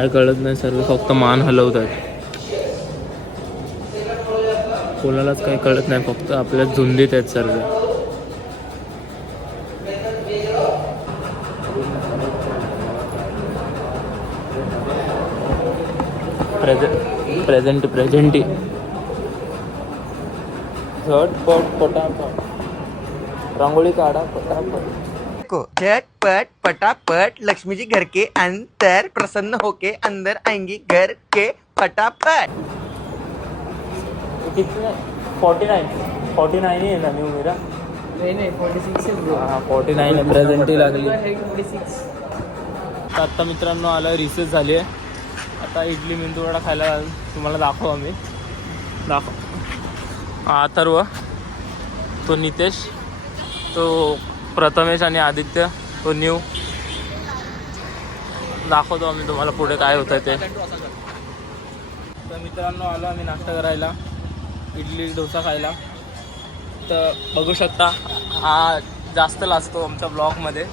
काय कळत नाही, सर्व फक्त मान हलवतात. कोणालाच काही कळत नाही, फक्त आपल्या झुंदीत आहेत सर्व. प्रेझेंटी झटपट पटापट रांगोळी काढा पटापट. झटपट पटापट लक्ष्मी जी घर के अंदर प्रसन्न होके अंदर आएंगी घर के फटाफट. किती 49 आहे ना न्यू मेरा. नहीं 46 है ब्रो. हां 49 आहे. प्रेझेंटी लागली. 46. आत्ता मित्रांनो आलं, रिसेस झाली आहे. आता इडली मेंदूवडा खायला तुम्हाला दाखवू आम्ही. अथर्व, तो नितेश, तो प्रथमेश आणि आदित्य, तो न्यू. दाखवतो आम्ही तुम्हाला पुढे काय होतं ते. तर मित्रांनो आलो आम्ही नाश्ता करायला, इडली डोसा खायला. तर बघू शकता हा जास्त लाजतो आमच्या ब्लॉगमध्ये.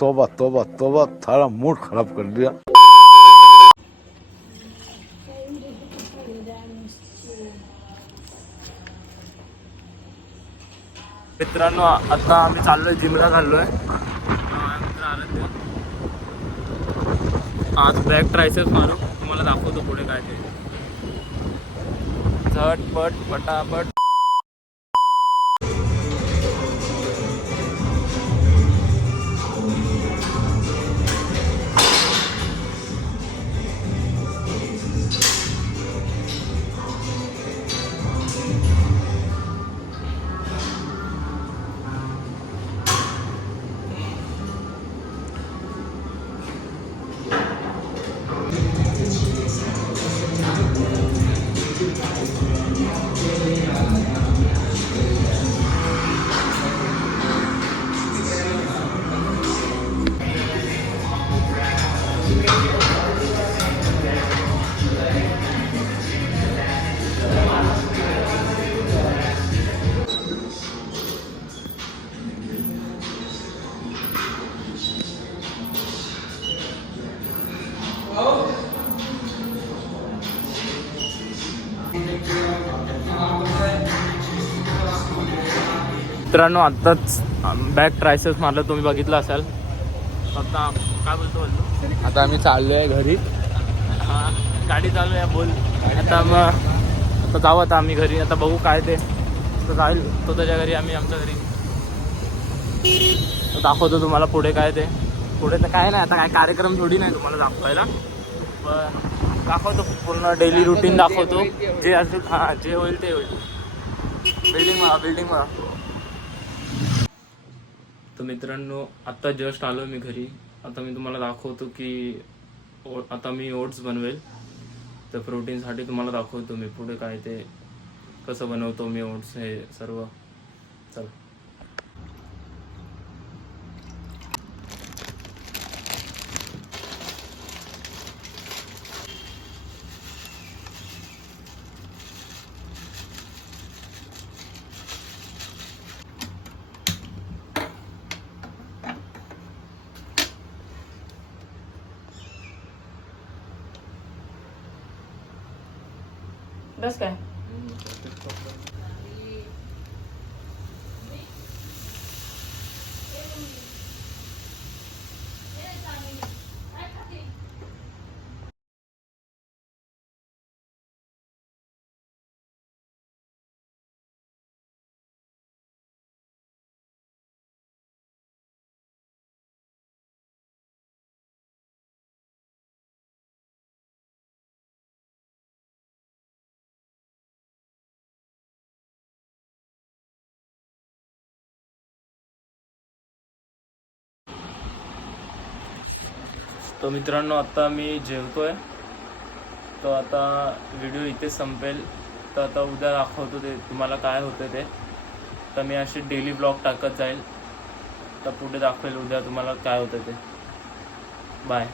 तोबा तोबा तोबा, थारा मूड खराब कर दिया. मित्रांनो आता आम्ही चाललोय जिमला, चाललोय. आज बॅक ट्रायसेप्स मारू, तुम्हाला दाखवतो पुढे काय ते. झटपट पटापट. मित्रांनो आत्ताच बॅक ट्रायसेप्स मारलं, तुम्ही बघितलं असाल. आता काय बोलतो आता आम्ही चाललोय घरी. हां गाडी चालू आहे, बोल. आता जाऊ आता आम्ही घरी. आता बघू काय ते. तर जाईल तो त्याच्या घरी, आम्ही आमच्या घरी. दाखवतो तुम्हाला पुढे काय ते. पुढे तर काय नाही, आता काय कार्यक्रम थोडी नाही तुम्हाला दाखवायला. पण दाखवतो पूर्ण डेली रुटीन दाखवतो. जे असेल हां जे होईल ते होईल. बिल्डिंग मला. तर मित्रांनो आत्ता जस्ट आलो मी घरी. आता मी तुम्हाला दाखवतो की आता मी ओट्स बनवेल. तर प्रोटीनसाठी तुम्हाला दाखवतो मी पुढे काय ते, कसं बनवतो मी ओट्स हे सर्व. चल बस काय. तर मित्रांनो आता मी जेवतोय. तर आता व्हिडिओ इथे संपेल. तर आता उद्या दाखवतो ते तुम्हाला काय होतं ते. तर मी अशी डेली ब्लॉग टाकत जाईल. तर पुढे दाखवेल उद्या तुम्हाला काय होतं ते. बाय.